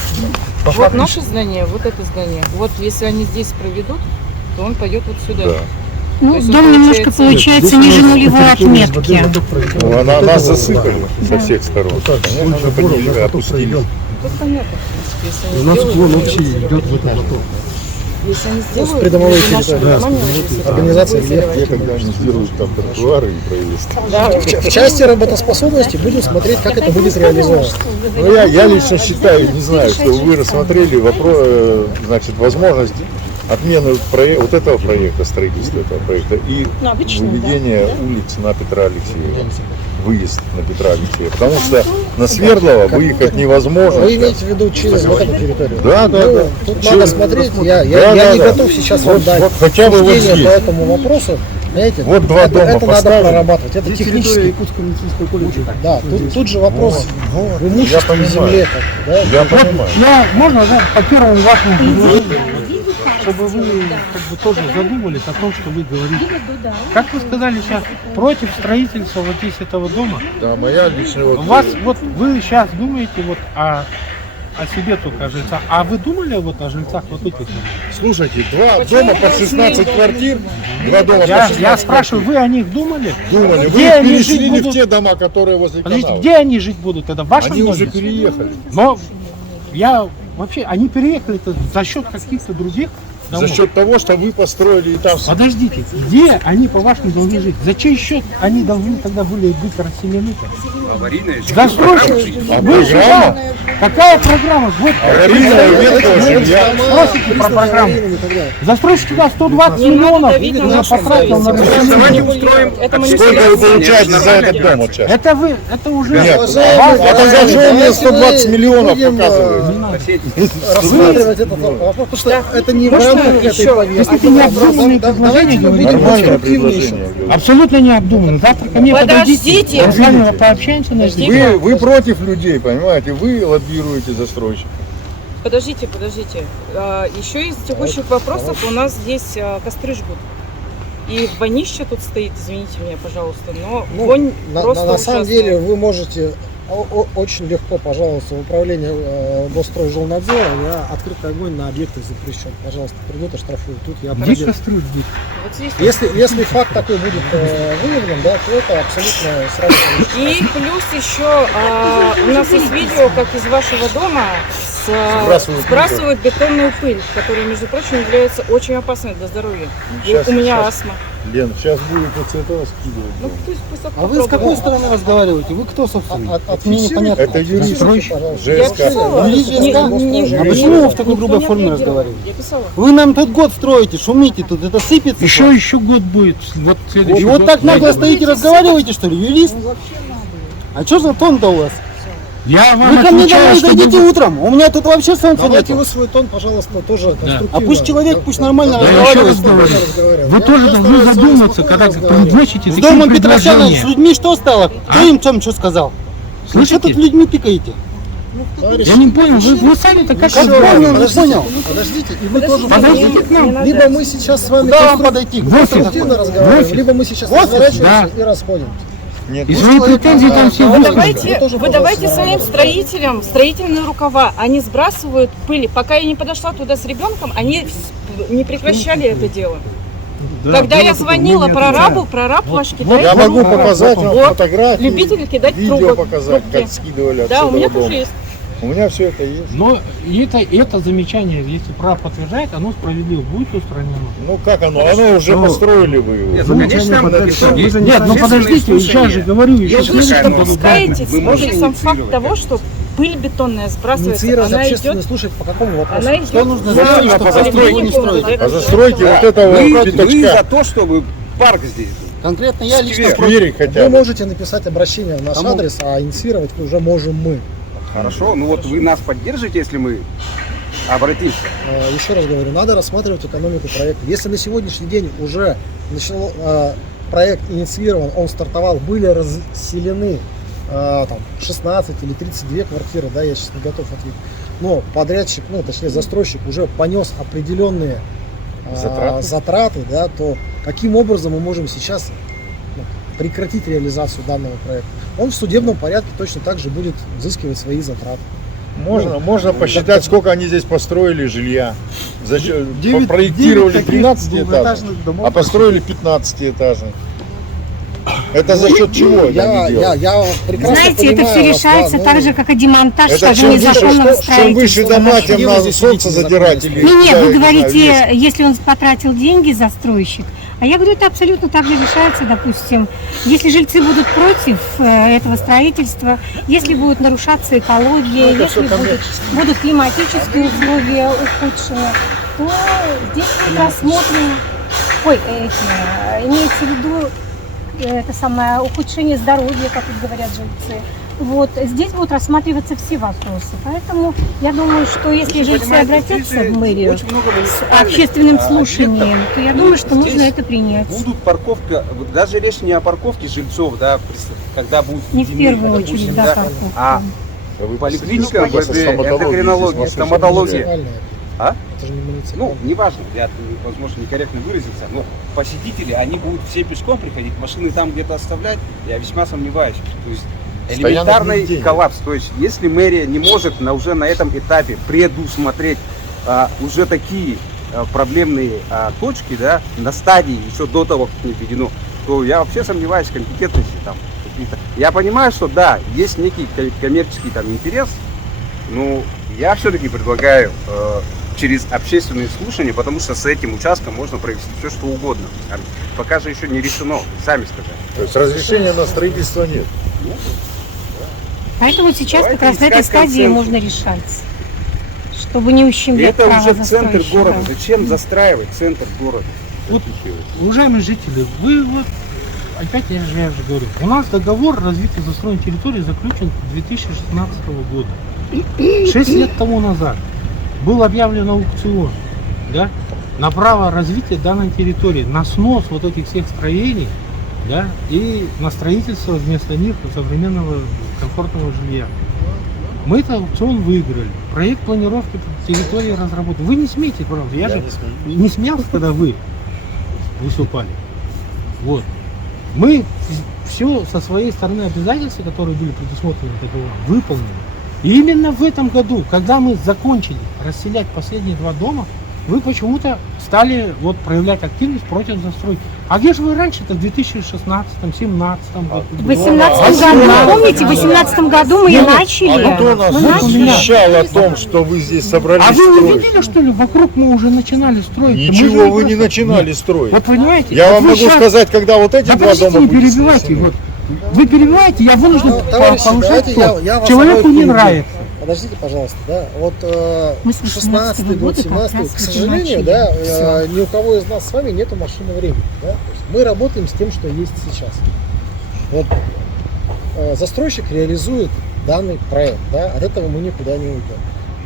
по Вот факту наше здание, вот это здание. Вот если они здесь проведут, то он пойдет вот сюда. Да. Ну, То есть дом он немножко получается ниже нулевой отметки. Ну, нас засыпали со всех сторон. Конечно, это нельзя опустили. Тут понятно, в принципе, если у они нас сделают, уклон то вообще это идет в этот лоток. Если они сделают, придомовой то наши территории. дома не уже Организация будет рельефа. Где когда они сделают там тротуары и проезд. Да. В части работоспособности будем смотреть, как это будет реализовано. Ну, я лично считаю, не знаю, что вы рассмотрели вопрос, значит, возможность отмены вот этого проекта, строительства этого проекта и выведения улиц на Петра Алексеева. Выезд на Петра Алексеева. Потому что на Свердлова выехать невозможно. Вы имеете в виду через вот эту территорию? Да, да, Ну, да. Тут Через- надо смотреть, я Да, не да. готов сейчас Вот- вам дать вот хотя бы вот суждение здесь. по этому вопросу. Знаете, Вот два дома это надо поставили. прорабатывать, это территория технически. Якутского медицинского колледжа. Да, тут же вопрос в Я имуществе понимаю. земле. Да? Я понимаю. Я, можно, да, по первому вашему предложению, чтобы вы как бы тоже задумались о том, что вы говорите. Как вы сказали сейчас, против строительства вот здесь этого дома, Да, моя личная у вас вот вы сейчас думаете вот о себе только о жильцах. А вы думали вот о жильцах вот этих? Слушайте, два дома по 16 квартир, два дома по 16 Я спрашиваю, вы о них думали? Думали, вы Где их они жить переселили в будут? те дома, которые возле Подождите, канала. где они жить будут тогда? В вашем Они доме? уже переехали. Но я вообще, они переехали-то за счет каких-то других домов. За счет того, что вы построили и там... Подождите, где они, по-вашему, должны жить? За чей счет они должны тогда были быть расселены-то? Застройщик. Вы сюда? Какая программа? Вот, Аварийная ветхого жилья. спросите про программу. Застройщик туда 120 Не надо миллионов давить на уже нашу потратил на строительство. расселение. Это Сколько вы манипуляция. получаете за этот дом вот сейчас? Это вы, это уже... Нет, вас- это за что мне давайте 120 мы миллионов будем, показывают? рассматривать этот вопрос, потому что это не в Можно рамках этой еще? повестки. Если необдуманные предложения Давайте мы говорите, будем Нормальное конструктивнее еще. предложение. абсолютно необдуманно. Завтра ко мне подойдите, Подождите. мы с вами пообщаемся на эту тему. Вы против людей, понимаете? Вы лоббируете застройщиков. Подождите. Еще из текущих вопросов у нас здесь костры жгут. И вонище тут стоит, извините меня, пожалуйста, но Ну, вонь на просто самом ужасная. деле вы можете очень легко, пожалуйста, в управление Госстройжилнадзора, я открытый огонь на объектах запрещен. Пожалуйста, придут и штрафуют. Тут я Где проверю. костры жгут? Вот здесь Если факт такой будет выявлен, да, то это абсолютно сразу получится. И плюс еще у нас есть видео, как из вашего дома сбрасывают бетонную пыль, которая, между прочим, является очень опасной для здоровья. Сейчас- У меня сейчас. астма. Лен, сейчас будет вот с этого скидывать. Ну, пусть А вы с какой стороны разговариваете? Вы кто, собственно? От мне непонятно. Это юрист. Я ЖСК. писала. А почему вы в такой грубой форме разговариваете? Я писала. Вы нам тут год строите, шумите тут, это сыпется. Еще год будет. Вот следующий И вот год. так нагло стоите, разговариваете, что ли, юрист? А что за тон-то у вас? Я вам Вы ко мне отвечаю, домой что зайдите вы- утром, у меня тут вообще солнца Давайте нету. вы свой тон, пожалуйста, тоже конструктивно. А пусть человек, пусть нормально Да, я разговаривает. еще раз говорю. разговариваем. Вы Я- тоже я должны стараюсь с вами задуматься, спокойно когда разговаривать. предложите С такие домом Петросяна, предложения. с людьми что стало? Кто им чем что сказал? Вы Слышите? что тут людьми пикаете? Товарищи, Я не понял, вы сами-то как еще раз, понял, не подождите, понял. Подождите, и вы тоже Подойдите к нам. либо мы сейчас с вами Куда вам подойти? конструктивно разговариваем, либо мы сейчас разворачиваемся и расходимся. Нет, И свои претензии там все Вы выскажете. давайте, вы давайте своим строителям строительные рукава. Они сбрасывают пыль. Пока я не подошла туда с ребенком, они не прекращали это дело. Когда я звонила прораб ваш кидает Я могу трубку. показать вам Вот. фотографии, Любители кидать видео трубок. показать, трубки. как скидывали Да, у отсюда меня дома. тоже есть. У меня все это есть. Но это замечание, если прав подтверждает, оно справедливо будет устранено. Ну как оно? Оно уже построили вы его. Нет, ну, конечно, в итоге Нет, ну подождите, сейчас же говорю, еще Если следующий вы году. Допускаетесь мы можем уже сам факт инициировать того, что пыль бетонная сбрасывается, Инициировать она общественный идет, слушать по какому вопросу? она идет. Что нужно за сделать, чтобы застройку не поликлинику, строить? это А всё застройки остальное. вот этого Вы пятачка. за то, чтобы парк здесь был. Конкретно я лично Вы против. хотя бы можете написать обращение в наш Кому? адрес, а инициировать уже можем мы. Хорошо, ну вот вы нас поддержите, если мы обратимся. Еще раз говорю, надо рассматривать экономику проекта. Если на сегодняшний день уже проект инициирован, он стартовал, были расселены там, 16 или 32 квартиры, да, я сейчас не готов ответить, но подрядчик, ну точнее застройщик уже понес определенные затраты, да, то каким образом мы можем сейчас прекратить реализацию данного проекта? Он в судебном порядке точно так же будет взыскивать свои затраты. Можно посчитать, сколько они здесь построили жилья. Девять- Проектировали девять таких 13 этажей, двухэтажных домов. а построили 15 этажей. Это за счет чего это они делают? Я прекрасно Знаете, это понимаю все вас, решается да, так но- же, как и демонтаж, Это скажем, чем выше, незаконного чем выше строительства. дома, тем Где вы надо здесь солнце видите задирать. незаконное Или, Нет, я вы не знаю, говорите, вешать. если он потратил деньги, застройщик. А я говорю, это абсолютно так же решается, допустим, если жильцы будут против этого строительства, если будет нарушаться экология, это если всё будут климатические условия ухудшены, то здесь будет рассмотрено, имеется в виду это самое ухудшение здоровья, как тут говорят жильцы. Вот, здесь будут рассматриваться все вопросы. Поэтому я думаю, что если жильцы обратятся в мэрию с общественным слушанием, то я думаю, что нужно это принять. Будут парковка, вот даже речь не о парковке жильцов, да, когда будет Не в первую допустим, очередь, да, парковка. а поликлиника, МВД, эндокринология, стоматология. А? Это же не муниципальное. Ну, неважно, я, возможно, некорректно выразился, но посетители, они будут все пешком приходить, машины там где-то оставлять, я весьма сомневаюсь. То есть элементарный коллапс. То есть если мэрия не может уже на этом этапе предусмотреть уже такие проблемные точки, да, на стадии, еще до того, как не введено, то я вообще сомневаюсь в компетентности там каких-то. Я понимаю, что да, есть некий коммерческий там интерес, но я все-таки предлагаю через общественные слушания, потому что с этим участком можно провести все, что угодно. Пока же еще не решено, сами сказали. То есть разрешения на строительство нет. Поэтому сейчас Давайте как раз на этой искать стадии консенсус. можно решать, чтобы не И ущемлять это право уже центр застройщика. города. Зачем застраивать центр города? Вот, уважаемые жители, вы вот, опять я же говорю, у нас договор развития застроенной территории заключен 2016 года. 6 лет тому назад был объявлен аукцион, да, на право развития данной территории, на снос вот этих всех строений, да, и на строительство вместо них современного комфортного жилья. Мы этот аукцион выиграли. Проект планировки территории разработан. Вы не смейте, правда. Я же не смеялся, когда вы выступали. Вот. Мы все со своей стороны обязательства, которые были предусмотрены договором, выполнили. И именно в этом году, когда мы закончили расселять последние 2 дома, вы почему-то стали вот проявлять активность против застройки. А где же вы раньше-то, в 2016-2017 году? В 2018 году, помните, в 2018 году мы и начали. А кто нас Мы начали. защищал о том, что вы здесь собрались А вы не строить? видели, что ли, вокруг мы уже начинали строить? Ничего Мы вы же не просто- начинали Нет. строить. Вот понимаете? Я вот вам вы могу щас- сказать, когда вот эти Да 2 подождите, дома не были перебивайте. снесены. Вот. Вы перебиваете, я вынужден Товарищи, повышать давайте тон. я вас Человеку не перебью. нравится. Подождите, пожалуйста, да, вот Мы с 16 год, года как 17 раз к вот и сожалению, начали. да, Всё. ни у кого из нас с вами нету машины времени, да, то есть мы работаем с тем, что есть сейчас. Вот застройщик реализует данный проект, да, от этого мы никуда не уйдем.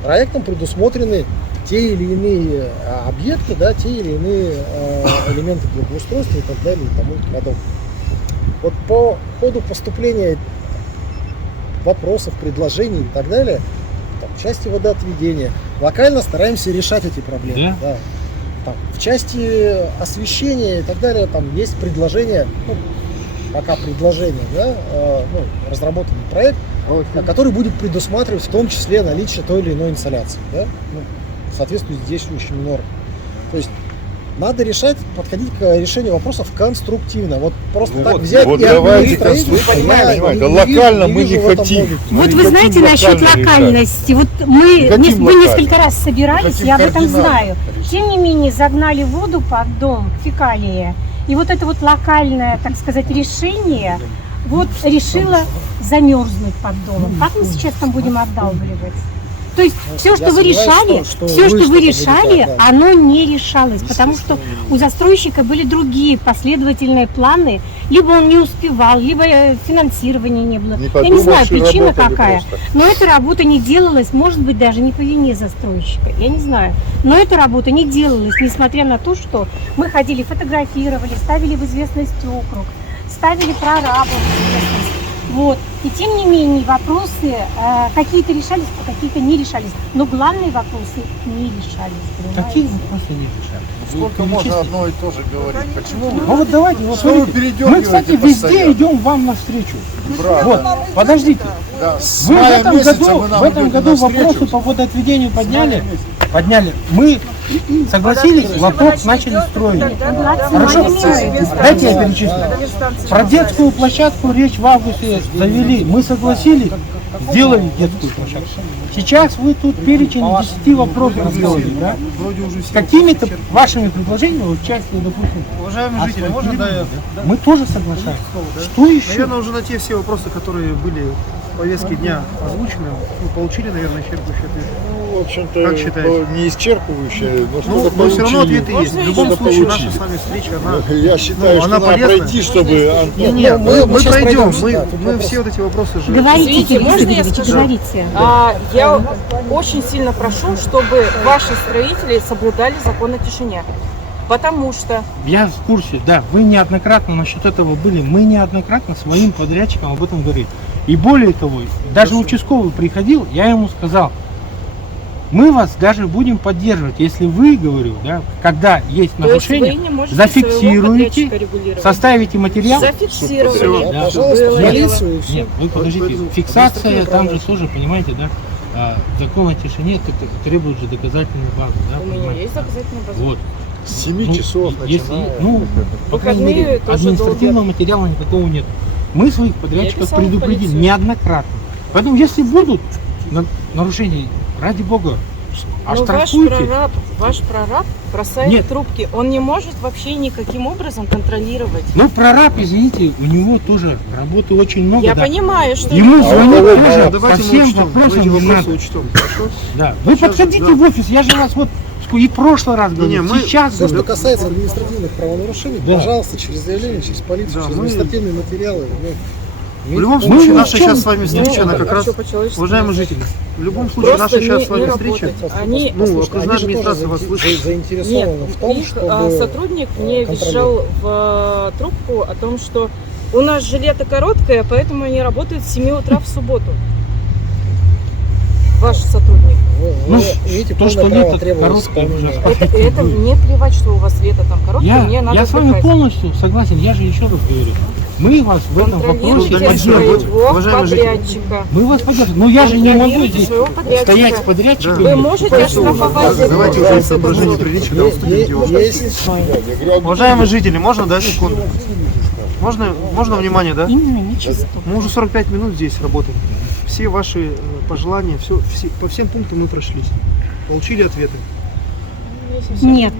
Проектом предусмотрены те или иные объекты, да, те или иные элементы благоустройства и так далее и тому подобное. Вот по ходу поступления вопросов, предложений и так далее, там, в части водоотведения, локально стараемся решать эти проблемы. Да? Там, в части освещения и так далее, там есть предложение, ну, пока предложение, да, разработанный проект, который будет предусматривать в том числе наличие той или иной инсоляции, да, ну, в соответствии с действующими нормами. То есть Надо подходить к решению вопросов конструктивно. Вот просто Ну так вот, взять вот и давайте отменить строительство, понимаете, я не локально вижу- мы не не вижу в этом хотим. логики. Вот не вы хотим знаете насчет локально решать. локальности. Вот мы Хотим локально. несколько раз собирались, Хотим я об этом кардинально знаю. решить. Тем не менее, загнали воду под дом, фекалии. И вот это вот локальное, так сказать, решение вот решило замерзнуть под домом. Как мы сейчас там будем отдалбливать? То есть все, что вы сомневаюсь, решали, что все, вы что вы что-то решали, будете отдалбливать. оно не решалось, потому что у застройщика были другие последовательные планы, либо он не успевал, либо финансирования не было. Не Я не знаю, подумавши, причина работали какая. просто. Но эта работа не делалась, может быть, даже не по вине застройщика, я не знаю. Но эта работа не делалась, несмотря на то, что мы ходили, фотографировали, ставили в известность округ, ставили прорабов в известность. Вот. И тем не менее вопросы какие-то решались, а какие-то не решались. Но главные вопросы не решались. Понимаете? Какие вопросы не решали? Сколько можно одно и то же говорить? Почему вы? Ну вот давайте, вот Что вы смотрите, передергиваете мы, кстати, везде постоянно? идем вам навстречу. Браво. Вот, подождите. Да, с Вы в мая этом месяца году, вы нам в этом идете году навстречу. вопросы по водоотведению подняли. Мы согласились, лоток начали строить. Хорошо, дайте я перечислю. Про детскую площадку речь в августе завели. Мы согласились, сделали детскую площадку. Сейчас вы тут перечень 10 вопросов сделали, да? С какими-то вашими предложениями, вот части, допустим. Уважаемые жители, можно Мы тоже соглашаемся. Что еще? Наверное, уже на те все вопросы, которые были в повестке дня озвучены, вы получили, наверное, исчерпывающий ответ. Ну, в общем-то, Как считаете? не исчерпывающее, но Ну, что-то но все равно получили. ответы есть. В любом Что-то случае, наша получили. с вами встреча, она... Я считаю, что она надо полезна. пройти, чтобы... Нет, мы мы сейчас пройдем, пройдемся, мы, да, тут мы вопрос. все вот эти вопросы же... Говорите, Извините, Виктор можно я Игоревич, скажу? говорите. Я очень сильно прошу, чтобы ваши строители соблюдали закон о тишине. Потому что Я в курсе, да, вы неоднократно насчет этого были, мы неоднократно своим подрядчикам об этом говорили. И более того, даже участковый приходил, я ему сказал, мы вас даже будем поддерживать, если вы, говорю, да, когда есть то есть вы нарушение, не можете своего зафиксируете, подрядчика регулировать. составите материал. Зафиксировали. Да. Пожалуйста, Было в полицию и все. Нет, вы подождите, фиксация там же тоже, понимаете, да, закон о тишине требует же доказательную базу, да, У меня понимаете? есть доказательная база. Вот. С 7 часов Если, начиная. по крайней Выходные мере, тоже административного материала никакого нет. Мы своих подрядчиков писала в предупредили полицию. неоднократно. Поэтому, если будут нарушения, ради бога, Но оштрафуйте. ваш прораб бросает Нет. трубки. Он не может вообще никаким образом контролировать. Но прораб, извините, у него тоже работы очень много. Я да. понимаю, что... Ему звонят тоже по Давайте мы всем учтем, мы вопросам эти не вопросы надо. учтем, хорошо? Да. Вы Сейчас подходите же, в офис, я же вас вот и в прошлый раз говорил, мы- сейчас Все, что говорю. касается административных правонарушений, Да. пожалуйста, через заявление, через полицию, Да, через мы- административные материалы. В любом имейте случае, Ну, наша в чем- сейчас с вами встреча, она как раз... Всё по-человечески. Уважаемые жители, в любом случае, Просто наша сейчас с не вами встреча... работать. Они... Ну, Послушайте, окружная они же администрация тоже вас слышит. заинтересованы Нет, в том, их чтобы... сотрудник мне контролировать. вещал в трубку о том, что у нас же лето короткое, поэтому они работают с 7 утра в субботу. Ваш сотрудник. Вы имеете то, что полное право лето требовать короткое, исполнения. Это мне плевать, что у вас лето там короткое, мне надо Я с вами отдыхать. полностью согласен, я же еще раз говорю. Мы вас в этом вопросе Контролируйте поддерживаем. своего Уважаемые жители. подрядчика. Мы вас поддерживаем. Но я же не могу Контролируйте здесь своего подрядчика. стоять с подрядчиком. Вы можете оштрафовать за Давайте это. уже из соображений приличия, да, уступите его. Есть Уважаемые жители, можно, да, секунду? Можно внимание, да? Именно нечисто. Мы уже 45 минут здесь работаем. Все ваши пожелания, по всем пунктам мы прошлись. Получили ответы. Нет.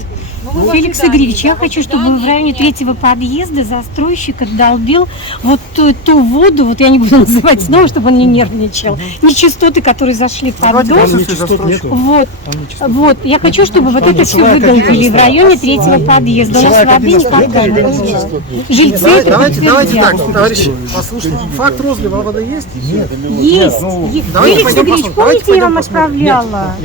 Ну, Феликс Игоревич, я хочу, чтобы в районе третьего подъезда застройщик отдолбил вот ту воду, вот я не буду называть снова, чтобы он не нервничал, нечистоты, которые зашли под Давайте дом. присутствие застройщика. Вот, я хочу, чтобы вот это все выдолбили в районе третьего подъезда. У нас воды никогда не было. Жильцы это Давайте подтвердят. так, товарищи, послушайте. Факт розлива воды есть? Нет. Есть. Давайте Феликс пойдем Игоревич, посмотрим. Давайте помните, я пойдем вам посмотрим. отправляла?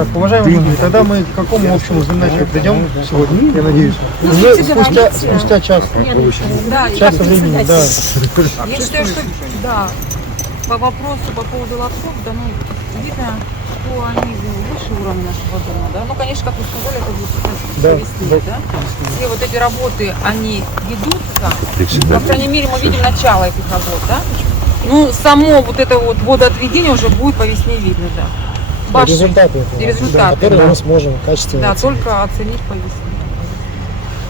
Так, уважаемые жители, тогда мы к какому общему знаменателю придем сегодня, я надеюсь. Уже спустя час. Да, Час времени, да. я считаю, что да, по вопросу по поводу лотков, да, ну, видно, что они выше уровня нашего дома, да. Ну, конечно, как вы сказали, это будет по весне, да. Все вот эти работы, они ведутся, по крайней мере, мы видим начало этих работ, да. Ну, само вот это вот водоотведение уже будет по весне видно, да. Башни, Результаты, результаты, которые да. мы сможем качественно Да, оценить. только оценить по весне.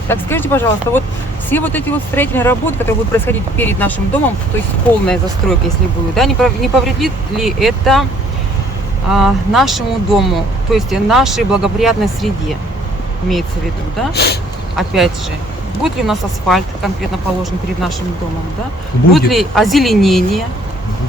Так, скажите, пожалуйста, вот все вот эти вот строительные работы, которые будут происходить перед нашим домом, то есть полная застройка, если будет, да, не повредит ли это нашему дому, то есть нашей благоприятной среде, имеется в виду, да, опять же, будет ли у нас асфальт конкретно положен перед нашим домом, да, будет ли озеленение,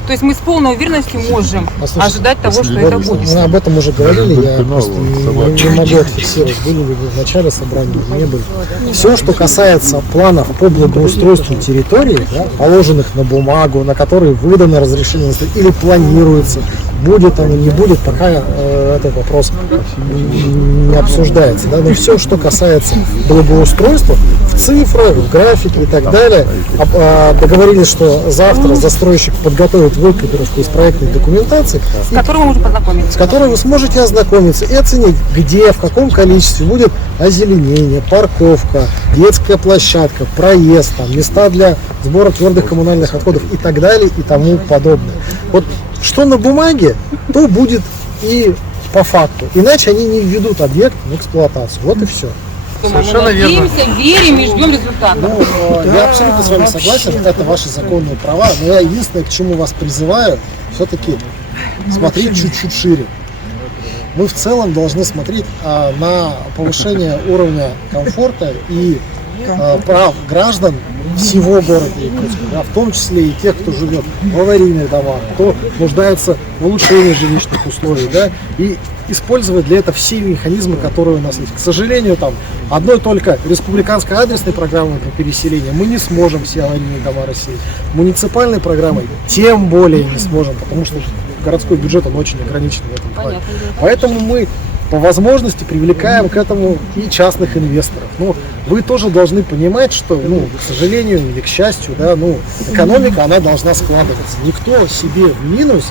то есть мы с полной уверенностью можем ожидать того, что это будет. Мы об этом уже говорили, я просто не могу отфиксировать, были ли вы в начале собрания, не были. Все, что касается планов по благоустройству территории, да, положенных на бумагу, на которые выдано разрешение или планируется, будет оно, не будет, пока этот вопрос не обсуждается. Да? Но все, что касается благоустройства, в цифрах, в графике и так далее, договорились, что завтра застройщик подготовит выкопировку из проектной документации, с которой мы можем познакомиться. С которой вы сможете ознакомиться и оценить, где, в каком количестве будет озеленение, парковка, детская площадка, проезд, там, места для сбора твердых коммунальных отходов и так далее и тому подобное. Вот что на бумаге, то будет и по факту. Иначе они не введут объект в эксплуатацию. Вот и все. Совершенно верно. Верим и ждем результата. Ну, я абсолютно с вами согласен, это ваши законные права, но я единственное, к чему вас призываю, все-таки смотреть чуть-чуть шире. Мы в целом должны смотреть на повышение уровня комфорта и прав граждан всего города Якутска, да, в том числе и тех, кто живет в аварийных домах, кто нуждается в улучшении жилищных условий, да, и использовать для этого все механизмы, которые у нас есть. К сожалению, там одной только республиканской адресной программой по переселению мы не сможем все аварийные дома расселить. Муниципальной программой тем более не сможем, потому что городской бюджет он очень ограничен в этом плане. Поэтому мы по возможности привлекаем к этому и частных инвесторов. Но вы тоже должны понимать, что, ну, к сожалению или к счастью, да, ну, экономика, она должна складываться. Никто себе в минус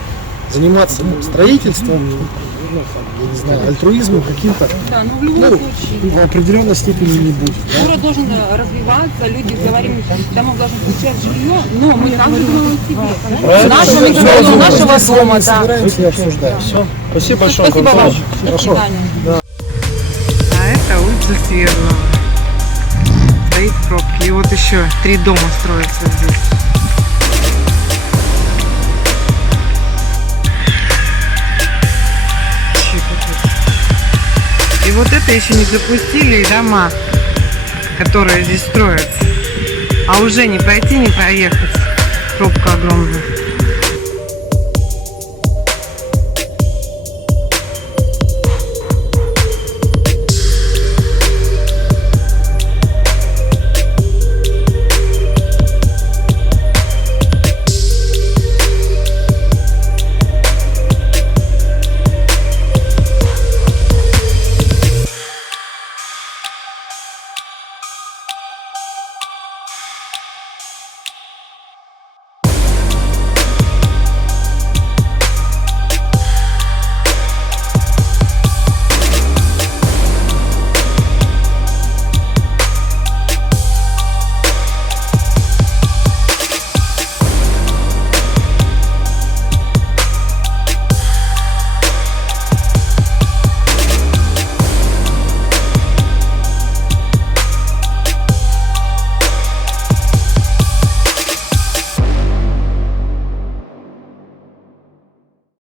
заниматься строительством, ну, там, я не знаю, альтруизмом каким-то, да, но в любом случае в определенной степени не будет. Да? Город должен развиваться, люди говорим, домов должны получать жилье, но мы также думаем о себе. Нашего микрорайона, нашего дома, да. Собираемся и обсуждаем. Все. Спасибо большое. Спасибо вам. Хорошо. До свидания. Да. А это улица Северного. Стоит пробки. И вот еще 3 дома строятся здесь. И вот это еще не запустили дома, которые здесь строятся. А уже не пройти, не проехать. Пробка огромная.